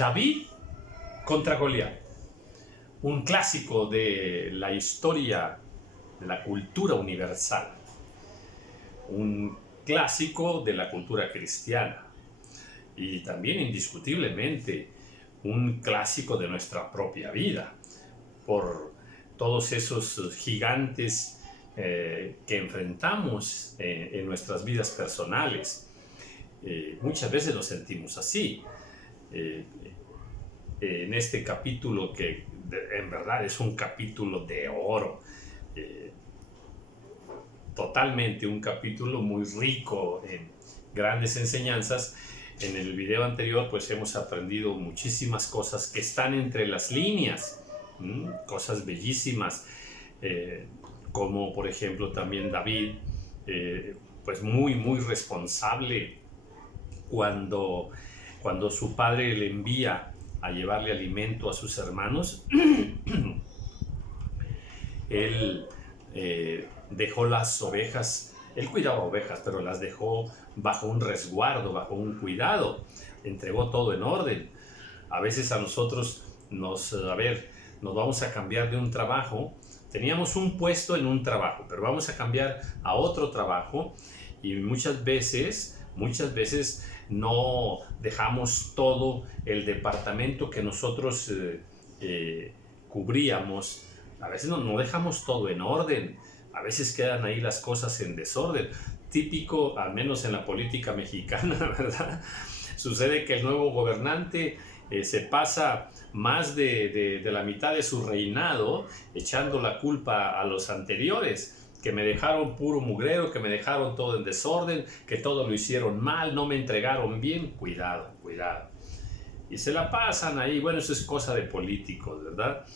David contra Goliat, un clásico de la historia de la cultura universal, un clásico de la cultura cristiana y también indiscutiblemente un clásico de nuestra propia vida, por todos esos gigantes que enfrentamos en nuestras vidas personales. Muchas veces nos sentimos así. En este capítulo, que en verdad es un capítulo de oro, totalmente un capítulo muy rico en grandes enseñanzas. En el video anterior pues hemos aprendido muchísimas cosas que están entre las líneas, cosas bellísimas, como por ejemplo también David, pues muy responsable cuando su padre le envía a llevarle alimento a sus hermanos. Él dejó las ovejas, él cuidaba ovejas, pero las dejó bajo un resguardo, bajo un cuidado, entregó todo en orden. A veces a nosotros nos vamos a cambiar de un trabajo, teníamos un puesto en un trabajo, pero vamos a cambiar a otro trabajo y muchas veces no dejamos todo el departamento que nosotros cubríamos. A veces no dejamos todo en orden, a veces quedan ahí las cosas en desorden. Típico, al menos en la política mexicana, ¿verdad? Sucede que el nuevo gobernante se pasa más de la mitad de su reinado echando la culpa a los anteriores, que me dejaron puro mugrero, que me dejaron todo en desorden, que todo lo hicieron mal, no me entregaron bien. Cuidado. Y se la pasan ahí. Bueno, eso es cosa de políticos, ¿verdad?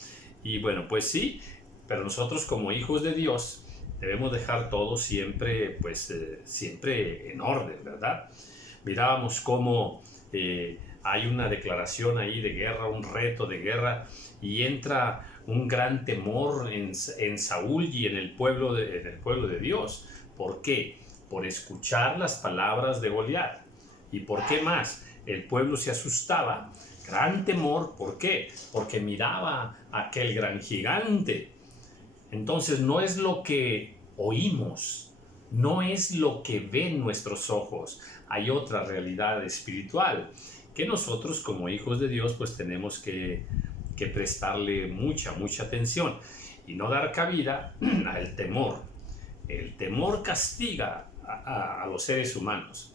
Y bueno, pues sí, pero nosotros como hijos de Dios debemos dejar todo siempre, siempre en orden, ¿verdad? Mirábamos cómo hay una declaración ahí de guerra, un reto de guerra, y entra un gran temor en Saúl y en el pueblo de Dios. ¿Por qué? Por escuchar las palabras de Goliat. ¿Y por qué más? El pueblo se asustaba, gran temor. ¿Por qué? Porque miraba a aquel gran gigante. Entonces no es lo que oímos, no es lo que ven nuestros ojos. Hay otra realidad espiritual que nosotros como hijos de Dios pues tenemos que prestarle mucha atención y no dar cabida al temor. El temor castiga a los seres humanos.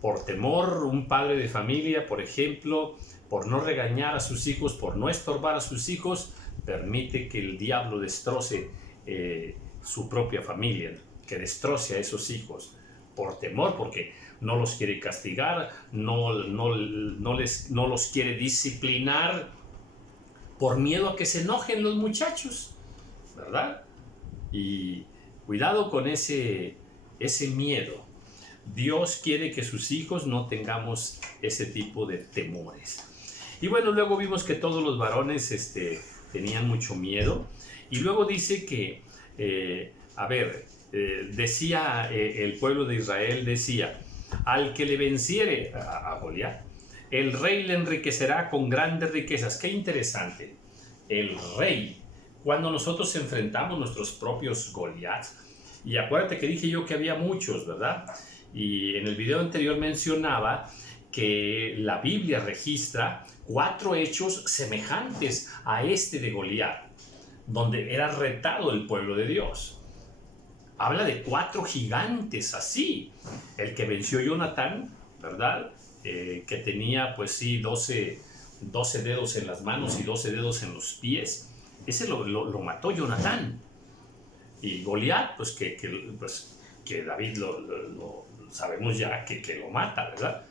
Por temor, un padre de familia, por ejemplo, por no regañar a sus hijos, por no estorbar a sus hijos, permite que el diablo destroce su propia familia, que destroce a esos hijos. Por temor, porque no los quiere castigar, no los quiere disciplinar, por miedo a que se enojen los muchachos, ¿verdad? Y cuidado con ese miedo. Dios quiere que sus hijos no tengamos ese tipo de temores. Y bueno, luego vimos que todos los varones tenían mucho miedo. Y luego dice que, decía el pueblo de Israel, decía: al que le venciere a Goliat, el rey le enriquecerá con grandes riquezas. Qué interesante. El rey, cuando nosotros enfrentamos nuestros propios Goliats, y acuérdate que dije yo que había muchos, ¿verdad? Y en el video anterior mencionaba que la Biblia registra 4 hechos semejantes a este de Goliat, donde era retado el pueblo de Dios. Habla de 4 gigantes así. El que venció Jonatán, ¿verdad? Que tenía, pues sí, 12 dedos en las manos y 12 dedos en los pies. Ese lo mató Jonatán. Y Goliat, pues que David lo sabemos ya que lo mata, ¿verdad?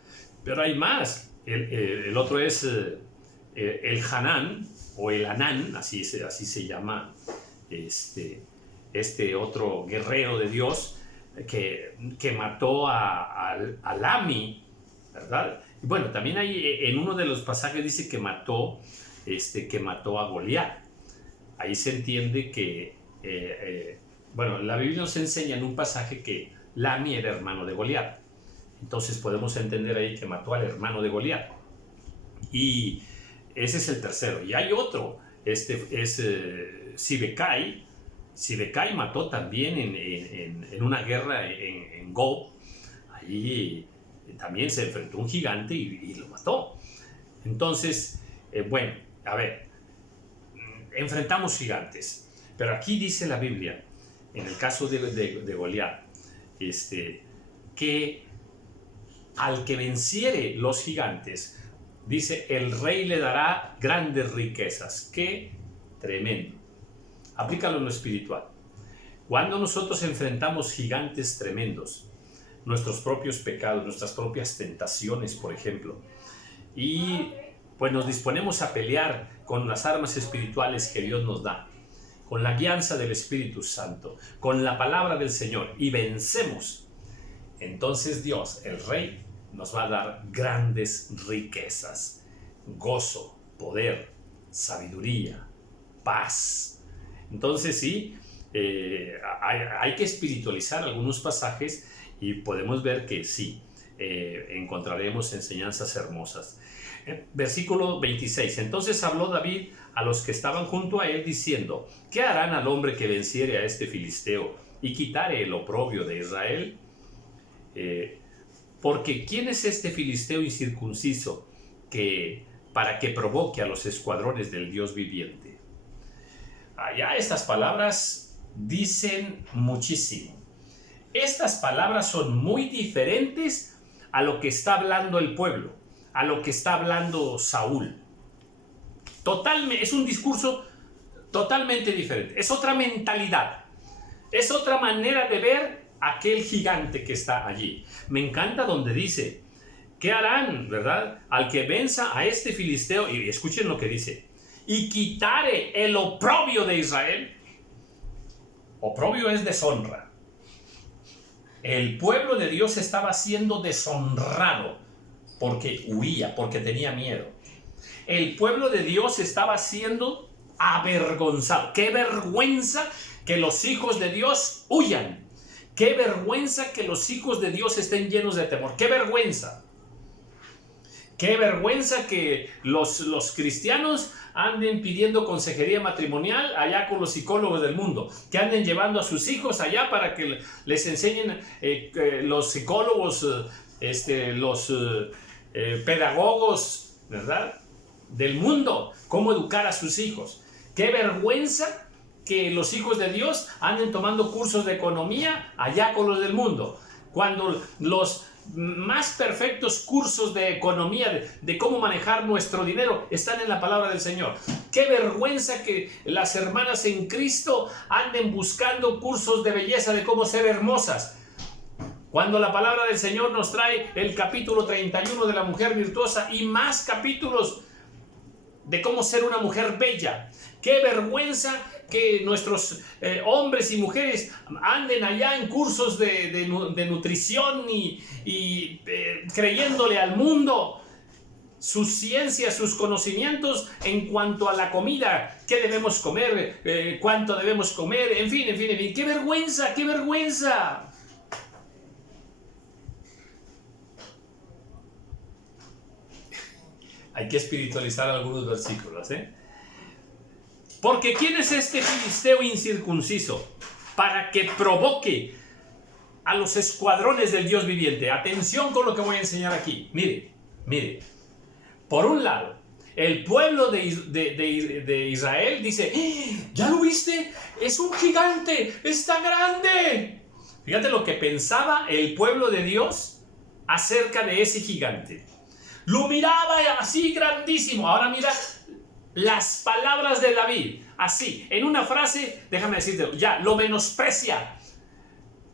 Pero hay más. El otro es el Hanán, o el Anán, así se llama este otro guerrero de Dios que mató a Lami, ¿verdad? Y bueno, también hay en uno de los pasajes dice que mató a Goliat. Ahí se entiende que la Biblia nos enseña en un pasaje que Lami era hermano de Goliat. Entonces podemos entender ahí que mató al hermano de Goliat. Y ese es el tercero. Y hay otro, este es Sibecai. Sibecai mató también en una guerra en Gob. Allí también se enfrentó a un gigante y lo mató. Entonces, bueno, a ver, enfrentamos gigantes. Pero aquí dice la Biblia, en el caso de Goliat, que al que venciere los gigantes, dice, el rey le dará grandes riquezas. ¡Qué tremendo! Aplícalo en lo espiritual. Cuando nosotros enfrentamos gigantes tremendos, nuestros propios pecados, nuestras propias tentaciones, por ejemplo, y pues nos disponemos a pelear con las armas espirituales que Dios nos da, con la guianza del Espíritu Santo, con la palabra del Señor, y vencemos, entonces Dios, el Rey, nos va a dar grandes riquezas, gozo, poder, sabiduría, paz. Entonces sí, hay que espiritualizar algunos pasajes y podemos ver que sí, encontraremos enseñanzas hermosas. Versículo 26. Entonces habló David a los que estaban junto a él diciendo, ¿qué harán al hombre que venciere a este filisteo y quitare el oprobio de Israel? Porque ¿quién es este filisteo incircunciso para que provoque a los escuadrones del Dios viviente? Allá estas palabras dicen muchísimo. Estas palabras son muy diferentes a lo que está hablando el pueblo, a lo que está hablando Saúl. Es un discurso totalmente diferente, es otra mentalidad, es otra manera de ver aquel gigante que está allí. Me encanta donde dice, ¿qué harán, verdad? Al que venza a este filisteo, y escuchen lo que dice, y quitare el oprobio de Israel. Oprobio es deshonra. El pueblo de Dios estaba siendo deshonrado porque huía, porque tenía miedo. El pueblo de Dios estaba siendo avergonzado. ¡Qué vergüenza que los hijos de Dios huyan! ¡Qué vergüenza que los hijos de Dios estén llenos de temor! ¡Qué vergüenza! ¡Qué vergüenza que los cristianos anden pidiendo consejería matrimonial allá con los psicólogos del mundo! Que anden llevando a sus hijos allá para que les enseñen los psicólogos, los pedagogos, ¿verdad?, del mundo, cómo educar a sus hijos. ¡Qué vergüenza que los hijos de Dios anden tomando cursos de economía allá con los del mundo, cuando los más perfectos cursos de economía, de cómo manejar nuestro dinero, están en la palabra del Señor! ¡Qué vergüenza que las hermanas en Cristo anden buscando cursos de belleza, de cómo ser hermosas, cuando la palabra del Señor nos trae el capítulo 31 de la mujer virtuosa y más capítulos de cómo ser una mujer bella! ¡Qué vergüenza que nuestros hombres y mujeres anden allá en cursos de nutrición y creyéndole al mundo sus ciencias, sus conocimientos en cuanto a la comida, qué debemos comer, cuánto debemos comer, en fin. ¡Qué vergüenza, qué vergüenza! Hay que espiritualizar algunos versículos, Porque ¿quién es este filisteo incircunciso para que provoque a los escuadrones del Dios viviente? Atención con lo que voy a enseñar aquí. Mire. Por un lado, el pueblo de Israel dice, ¿ya lo viste? Es un gigante, está grande. Fíjate lo que pensaba el pueblo de Dios acerca de ese gigante. Lo miraba así grandísimo. Ahora mira las palabras de David, así, en una frase, déjame decirte, ya, lo menosprecia,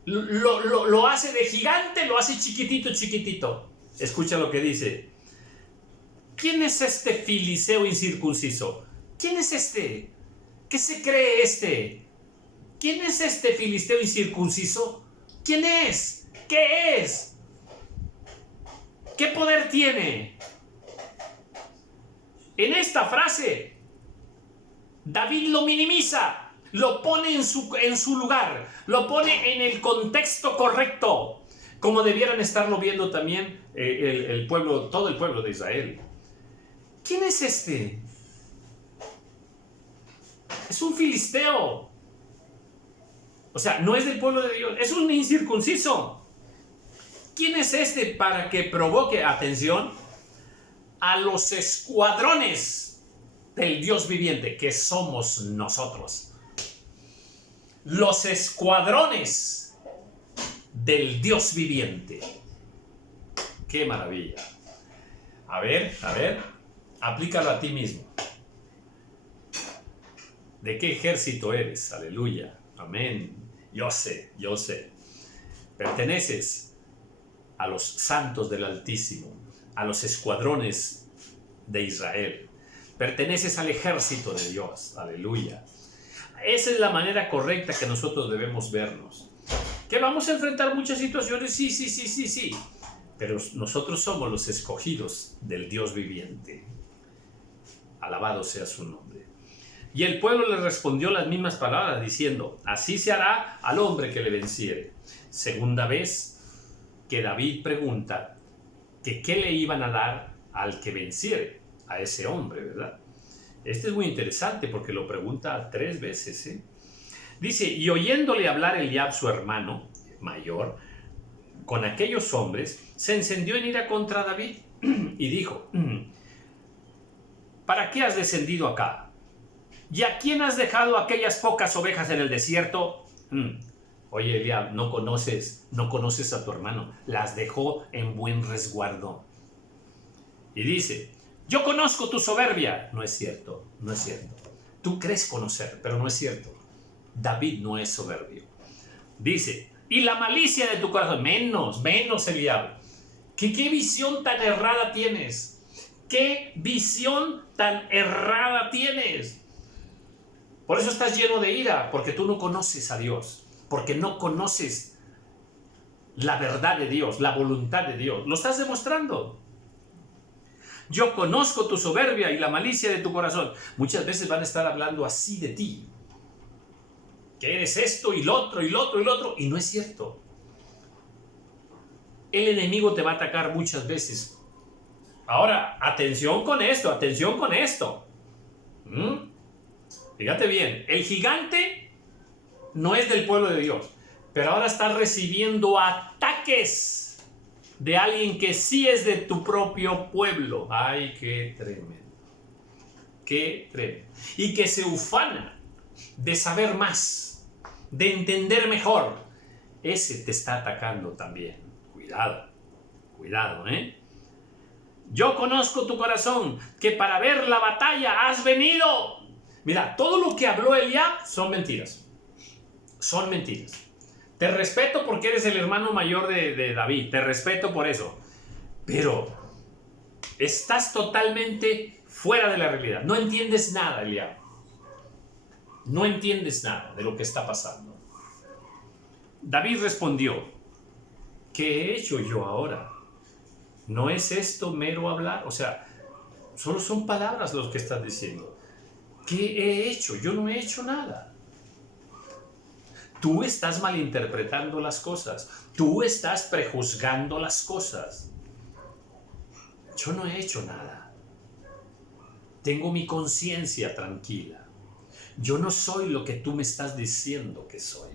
lo hace de gigante, lo hace chiquitito. Escucha lo que dice. ¿Quién es este filisteo incircunciso? ¿Quién es este? ¿Qué se cree este? ¿Quién es este filisteo incircunciso? ¿Quién es? ¿Qué es? ¿Qué poder tiene? En esta frase, David lo minimiza, lo pone en su lugar, lo pone en el contexto correcto, como debieran estarlo viendo también el pueblo, todo el pueblo de Israel. ¿quién es este? Es un filisteo. O sea, no es del pueblo de Dios, es un incircunciso. ¿Quién es este para que provoque, atención, a los escuadrones del Dios viviente, que somos nosotros? Los escuadrones del Dios viviente. ¡Qué maravilla! A ver, aplícalo a ti mismo. ¿De qué ejército eres? Aleluya, amén. Yo sé. Perteneces a los santos del Altísimo, a los escuadrones de Israel. Perteneces al ejército de Dios, aleluya. Esa es la manera correcta que nosotros debemos vernos. ¿Que vamos a enfrentar muchas situaciones? Sí. Pero nosotros somos los escogidos del Dios viviente. Alabado sea su nombre. Y el pueblo le respondió las mismas palabras, diciendo: así se hará al hombre que le venciere. Segunda vez que David pregunta que qué le iban a dar al que venciere, a ese hombre, ¿verdad? Este es muy interesante porque lo pregunta 3 veces, ¿eh? Dice: y oyéndole hablar Eliab, su hermano mayor, con aquellos hombres, se encendió en ira contra David y dijo: ¿para qué has descendido acá? ¿Y a quién has dejado aquellas pocas ovejas en el desierto? Oye, Eliab, no conoces a tu hermano, las dejó en buen resguardo. Y dice: yo conozco tu soberbia. No es cierto. Tú crees conocer, pero no es cierto. David no es soberbio. Dice: y la malicia de tu corazón. Menos, Eliab. ¿Qué visión tan errada tienes? ¿Qué visión tan errada tienes? Por eso estás lleno de ira, porque tú no conoces a Dios, porque no conoces la verdad de Dios, la voluntad de Dios. Lo estás demostrando. Yo conozco tu soberbia y la malicia de tu corazón. Muchas veces van a estar hablando así de ti, que eres esto y lo otro, y no es cierto. El enemigo te va a atacar muchas veces. Ahora, atención con esto. Fíjate bien, el gigante no es del pueblo de Dios, pero ahora está recibiendo ataques de alguien que sí es de tu propio pueblo. ¡Ay, qué tremendo! ¡Qué tremendo! Y que se ufana de saber más, de entender mejor. Ese te está atacando también. Cuidado, ¿eh? Yo conozco tu corazón, que para ver la batalla has venido. Mira, todo lo que habló Eliab son mentiras. Te respeto porque eres el hermano mayor de David. Te respeto por eso. Pero estás totalmente fuera de la realidad. No entiendes nada, Eliab. No entiendes nada de lo que está pasando. David respondió: ¿qué he hecho yo ahora? ¿No es esto mero hablar? O sea, solo son palabras los que estás diciendo. ¿Qué he hecho? Yo no he hecho nada. Tú estás malinterpretando las cosas. Tú estás prejuzgando las cosas. Yo no he hecho nada. Tengo mi conciencia tranquila. Yo no soy lo que tú me estás diciendo que soy.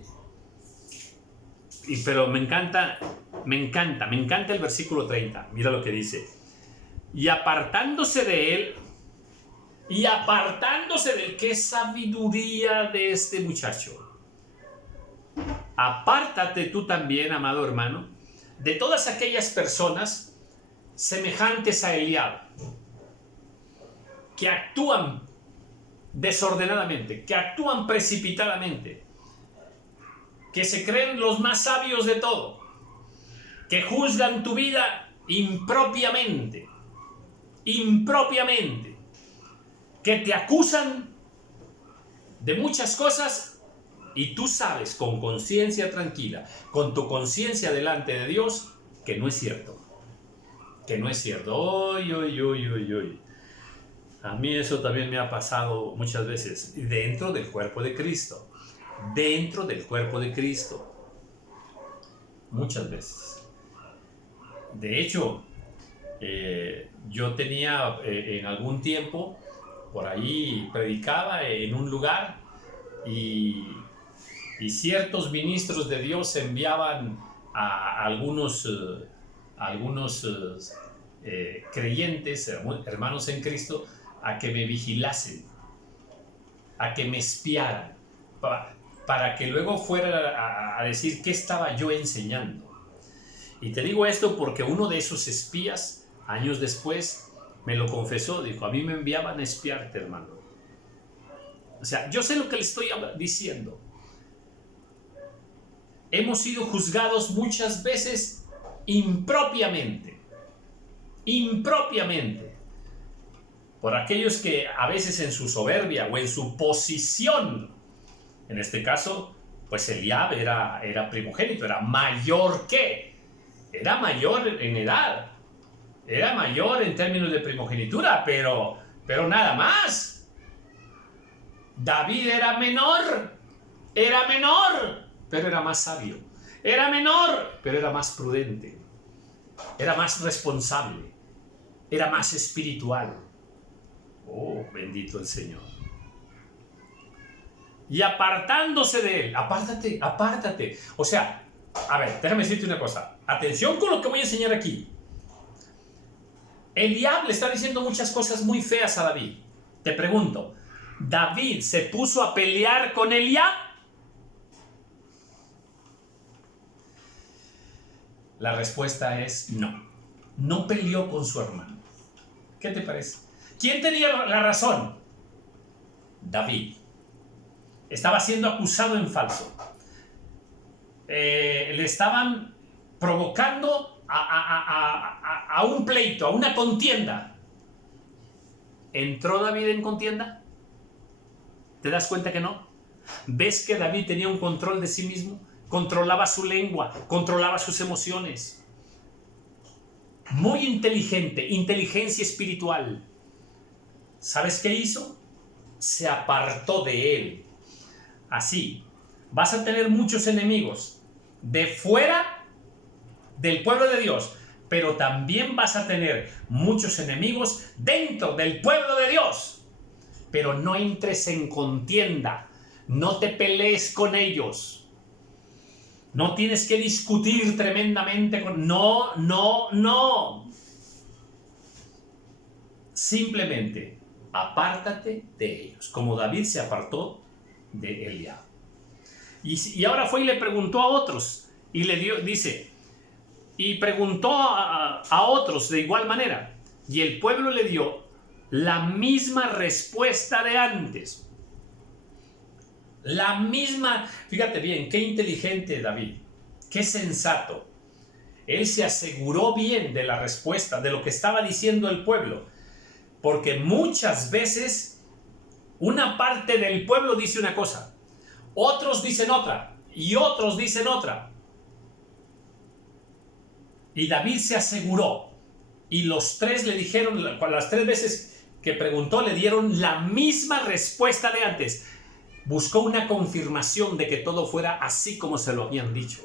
Pero me encanta el versículo 30. Mira lo que dice. Y apartándose de él, qué sabiduría de este muchacho. Apártate tú también, amado hermano, de todas aquellas personas semejantes a Eliab, que actúan desordenadamente, que actúan precipitadamente, que se creen los más sabios de todo, que juzgan tu vida impropiamente, que te acusan de muchas cosas y tú sabes con conciencia tranquila, con tu conciencia delante de Dios, que no es cierto. ¡Oy! A mí eso también me ha pasado muchas veces dentro del cuerpo de Cristo. Muchas veces. De hecho, Yo tenía en algún tiempo, por ahí predicaba en un lugar y, y ciertos ministros de Dios enviaban a algunos creyentes, hermanos en Cristo, a que me vigilasen, a que me espiaran, para que luego fuera a decir qué estaba yo enseñando. Y te digo esto porque uno de esos espías, años después, me lo confesó, dijo, a mí me enviaban a espiarte, hermano. O sea, yo sé lo que le estoy diciendo. Hemos sido juzgados muchas veces impropiamente, por aquellos que a veces en su soberbia o en su posición, en este caso, pues Eliab era primogénito, era mayor en edad, era mayor en términos de primogenitura, pero nada más. David era menor, pero era más sabio. Era menor, pero era más prudente. Era más responsable. Era más espiritual. Oh, bendito el Señor. Y apartándose de él, apártate. O sea, a ver, déjame decirte una cosa. Atención con lo que voy a enseñar aquí. Eliab le está diciendo muchas cosas muy feas a David. Te pregunto, ¿David se puso a pelear con Eliab? La respuesta es no. No peleó con su hermano. ¿Qué te parece? ¿Quién tenía la razón? David. Estaba siendo acusado en falso. Le estaban provocando a un pleito, a una contienda. ¿Entró David en contienda? ¿Te das cuenta que no? ¿Ves que David tenía un control de sí mismo? Controlaba su lengua, controlaba sus emociones. Muy inteligente, inteligencia espiritual. ¿Sabes qué hizo? Se apartó de él. Así, vas a tener muchos enemigos de fuera del pueblo de Dios, pero también vas a tener muchos enemigos dentro del pueblo de Dios. Pero no entres en contienda, no te pelees con ellos. No tienes que discutir tremendamente con... No. Simplemente apártate de ellos, como David se apartó de Eliab. Y ahora fue y le preguntó a otros, y le dio, dice, y preguntó a otros de igual manera, y el pueblo le dio la misma respuesta de antes. La misma, fíjate bien, qué inteligente David, qué sensato. Él se aseguró bien de la respuesta, de lo que estaba diciendo el pueblo, porque muchas veces una parte del pueblo dice una cosa, otros dicen otra, y otros dicen otra. Y David se aseguró, y los tres le dijeron, las tres veces que preguntó, le dieron la misma respuesta de antes. Buscó una confirmación de que todo fuera así como se lo habían dicho.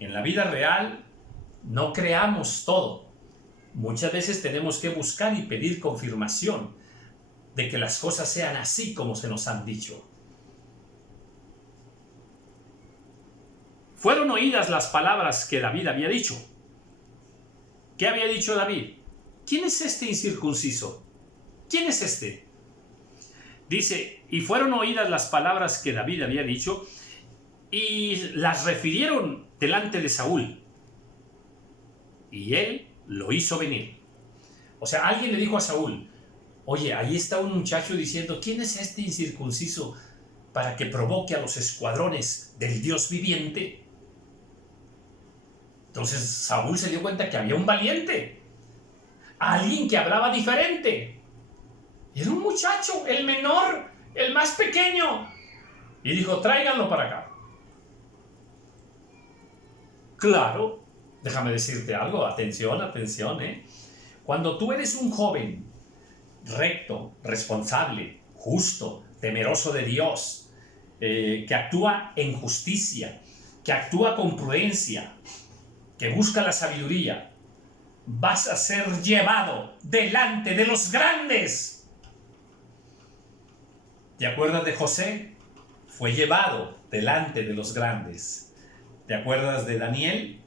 En la vida real no creamos todo. Muchas veces tenemos que buscar y pedir confirmación de que las cosas sean así como se nos han dicho. Fueron oídas las palabras que David había dicho. ¿Qué había dicho David? ¿Quién es este incircunciso? ¿Quién es este? Dice, y fueron oídas las palabras que David había dicho y las refirieron delante de Saúl. Y él lo hizo venir. O sea, alguien le dijo a Saúl, oye, ahí está un muchacho diciendo, ¿quién es este incircunciso para que provoque a los escuadrones del Dios viviente? Entonces Saúl se dio cuenta que había un valiente, alguien que hablaba diferente. Era un muchacho, el menor, el más pequeño. Y dijo, tráiganlo para acá. Claro, déjame decirte algo, atención, Cuando tú eres un joven recto, responsable, justo, temeroso de Dios, que actúa en justicia, que actúa con prudencia, que busca la sabiduría, vas a ser llevado delante de los grandes. ¿Te acuerdas de José? Fue llevado delante de los grandes. ¿Te acuerdas de Daniel?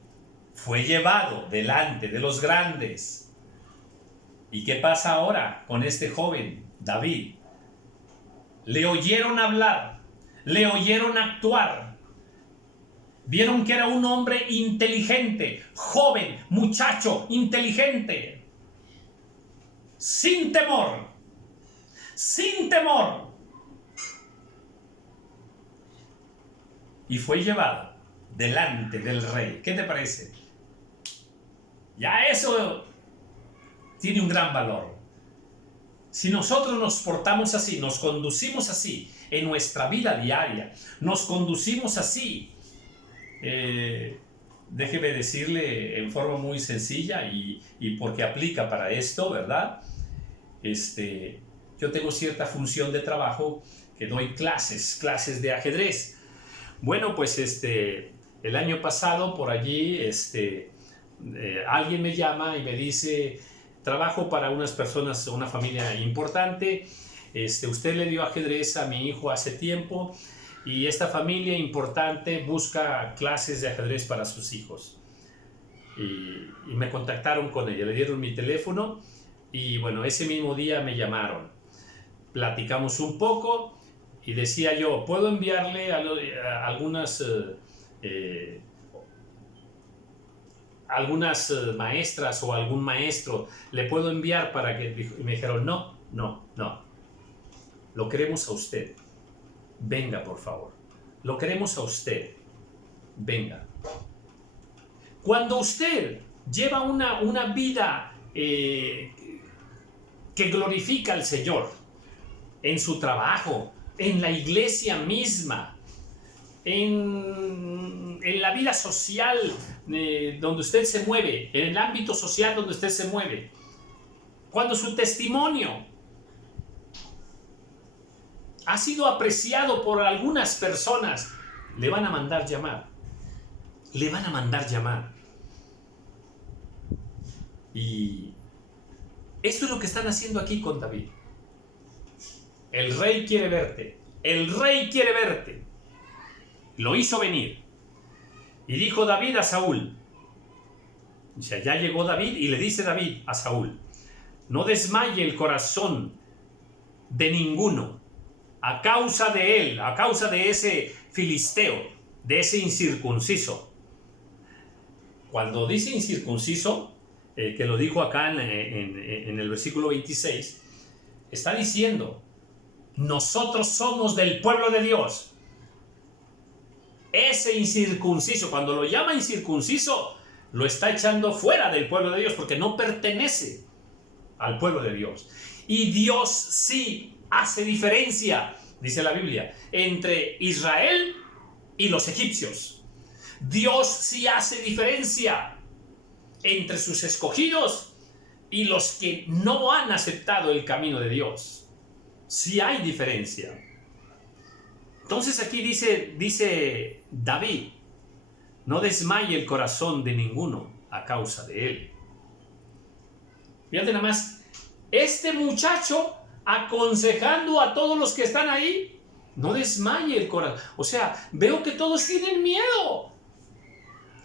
Fue llevado delante de los grandes. ¿Y qué pasa ahora con este joven, David? Le oyeron hablar, le oyeron actuar. Vieron que era un hombre inteligente, joven, muchacho, inteligente. Sin temor, sin temor. Y fue llevado delante del rey. ¿Qué te parece? Ya eso tiene un gran valor. Si nosotros nos portamos así, nos conducimos así en nuestra vida diaria, nos conducimos así, déjeme decirle en forma muy sencilla y porque aplica para esto, ¿verdad? Yo tengo cierta función de trabajo que doy clases de ajedrez. Bueno, pues el año pasado por allí alguien me llama y me dice: trabajo para unas personas, una familia importante, usted le dio ajedrez a mi hijo hace tiempo y esta familia importante busca clases de ajedrez para sus hijos. Y me contactaron con ella, le dieron mi teléfono y bueno, ese mismo día me llamaron. Platicamos un poco y decía yo: ¿puedo enviarle algunas maestras o algún maestro? ¿Le puedo enviar para que...? Y me dijeron: no, lo queremos a usted, venga por favor, lo queremos a usted, venga. Cuando usted lleva una vida que glorifica al Señor, en su trabajo, en la iglesia misma, en la vida social donde usted se mueve, en el ámbito social donde usted se mueve, cuando su testimonio ha sido apreciado por algunas personas, le van a mandar llamar. Le van a mandar llamar. Y esto es lo que están haciendo aquí con David. El rey quiere verte. El rey quiere verte. Lo hizo venir. Y dijo David a Saúl. O sea, ya llegó David y le dice David a Saúl: no desmaye el corazón de ninguno a causa de él, a causa de ese filisteo, de ese incircunciso. Cuando dice incircunciso, que lo dijo acá en el versículo 26, está diciendo: nosotros somos del pueblo de Dios. Ese incircunciso, cuando lo llama incircunciso, lo está echando fuera del pueblo de Dios, porque no pertenece al pueblo de Dios. Y Dios sí hace diferencia, dice la Biblia, entre Israel y los egipcios. Dios sí hace diferencia entre sus escogidos y los que no han aceptado el camino de Dios. Sí hay diferencia. Entonces aquí dice David: no desmaye el corazón de ninguno a causa de él. Fíjate nada más, este muchacho aconsejando a todos los que están ahí: no desmaye el corazón. O sea, veo que todos tienen miedo.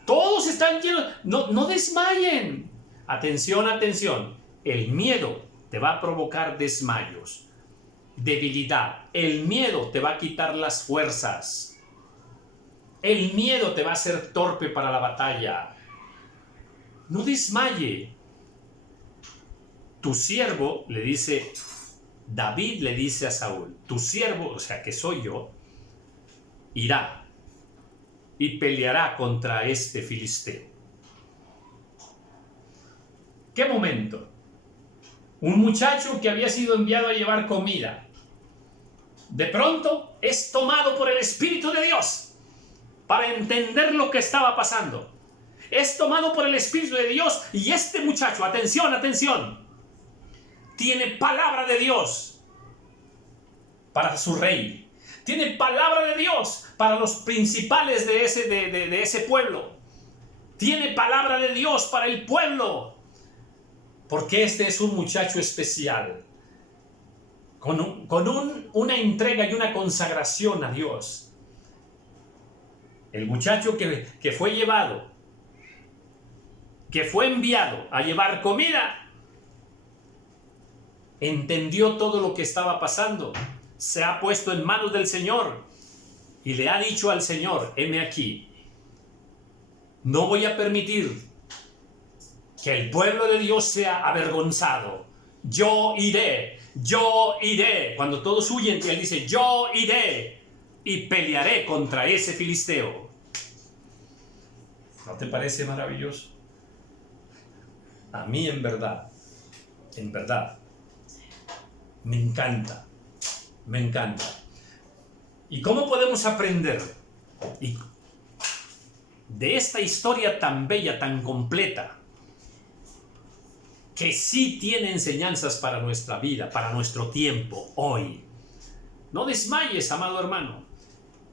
Todos están llenos. No desmayen. Atención, atención. El miedo te va a provocar desmayos, debilidad. El miedo te va a quitar las fuerzas. El miedo te va a hacer torpe para la batalla. No desmaye. Tu siervo, le dice, David le dice a Saúl, tu siervo, o sea que soy yo, irá y peleará contra este filisteo. ¿Qué momento? Un muchacho que había sido enviado a llevar comida, de pronto es tomado por el Espíritu de Dios para entender lo que estaba pasando. Es tomado por el Espíritu de Dios y este muchacho, atención, atención, tiene palabra de Dios para su rey. Tiene palabra de Dios para los principales de ese pueblo. Tiene palabra de Dios para el pueblo. Porque este es un muchacho especial, con una entrega y una consagración a Dios. El muchacho que fue llevado, que fue enviado a llevar comida, entendió todo lo que estaba pasando, se ha puesto en manos del Señor y le ha dicho al Señor: heme aquí, no voy a permitir que el pueblo de Dios sea avergonzado. Yo iré. Cuando todos huyen, y él dice: yo iré y pelearé contra ese filisteo. ¿No te parece maravilloso? A mí en verdad, me encanta. ¿Y cómo podemos aprender de esta historia tan bella, tan completa, que sí tiene enseñanzas para nuestra vida, para nuestro tiempo, hoy? No desmayes, amado hermano.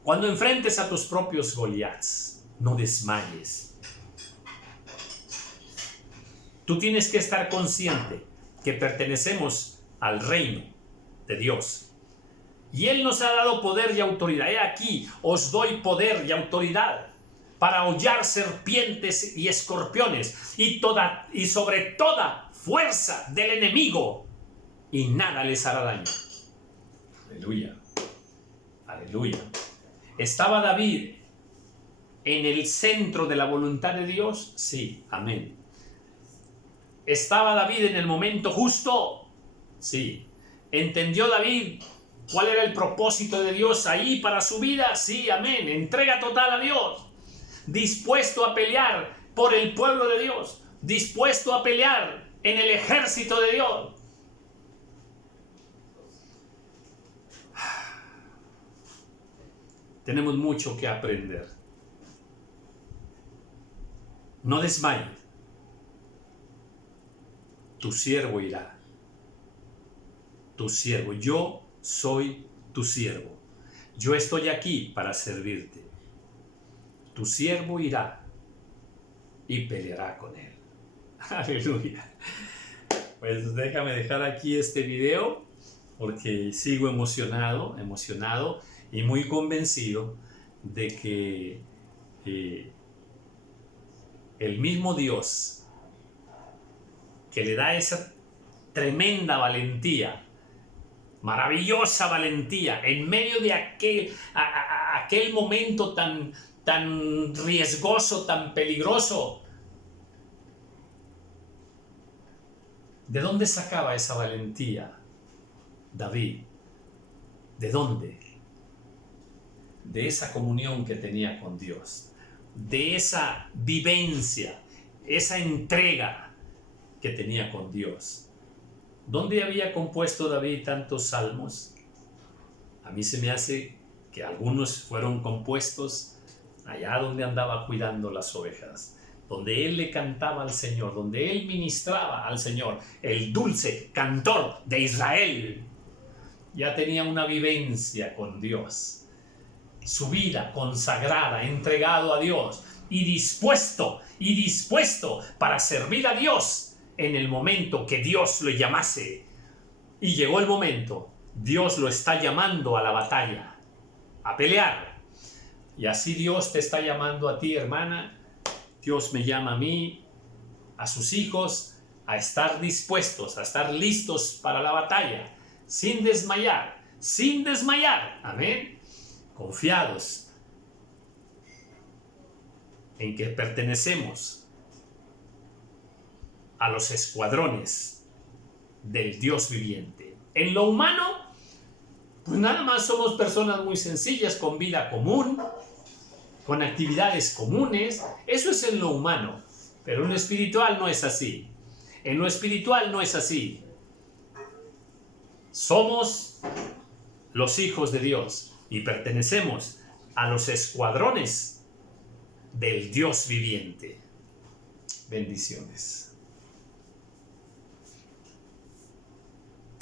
Cuando enfrentes a tus propios Goliats, no desmayes. Tú tienes que estar consciente que pertenecemos al reino de Dios. Y Él nos ha dado poder y autoridad. He aquí, os doy poder y autoridad para hollar serpientes y escorpiones y sobre toda fuerza del enemigo, y nada les hará daño. Aleluya. Aleluya. ¿Estaba David en el centro de la voluntad de Dios? Sí, amén. ¿Estaba David en el momento justo? Sí. ¿Entendió David cuál era el propósito de Dios ahí para su vida? Sí, amén. Entrega total a Dios. Dispuesto a pelear por el pueblo de Dios. Dispuesto a pelear en el ejército de Dios. Tenemos mucho que aprender. No desmayes. Tu siervo irá. Tu siervo. Yo soy tu siervo. Yo estoy aquí para servirte. Tu siervo irá y peleará con él. Aleluya. Pues déjame dejar aquí este video porque sigo emocionado y muy convencido de que el mismo Dios que le da esa tremenda valentía, maravillosa valentía, en medio de aquel momento tan riesgoso, tan peligroso. ¿De dónde sacaba esa valentía David? ¿De dónde? De esa comunión que tenía con Dios, de esa vivencia, esa entrega que tenía con Dios. ¿Dónde había compuesto David tantos salmos? A mí se me hace que algunos fueron compuestos allá donde andaba cuidando las ovejas, donde él le cantaba al Señor, donde él ministraba al Señor, el dulce cantor de Israel. Ya tenía una vivencia con Dios, su vida consagrada, entregado a Dios y dispuesto para servir a Dios en el momento que Dios lo llamase. Y llegó el momento. Dios lo está llamando a la batalla, a pelear. Y así Dios te está llamando a ti, hermana. Dios me llama a mí, a sus hijos, a estar dispuestos, a estar listos para la batalla, sin desmayar. Amén. Confiados en que pertenecemos a los escuadrones del Dios viviente. En lo humano, pues nada más somos personas muy sencillas, con vida común, con actividades comunes. Eso es en lo humano, pero en lo espiritual no es así. En lo espiritual no es así. Somos los hijos de Dios y pertenecemos a los escuadrones del Dios viviente. Bendiciones.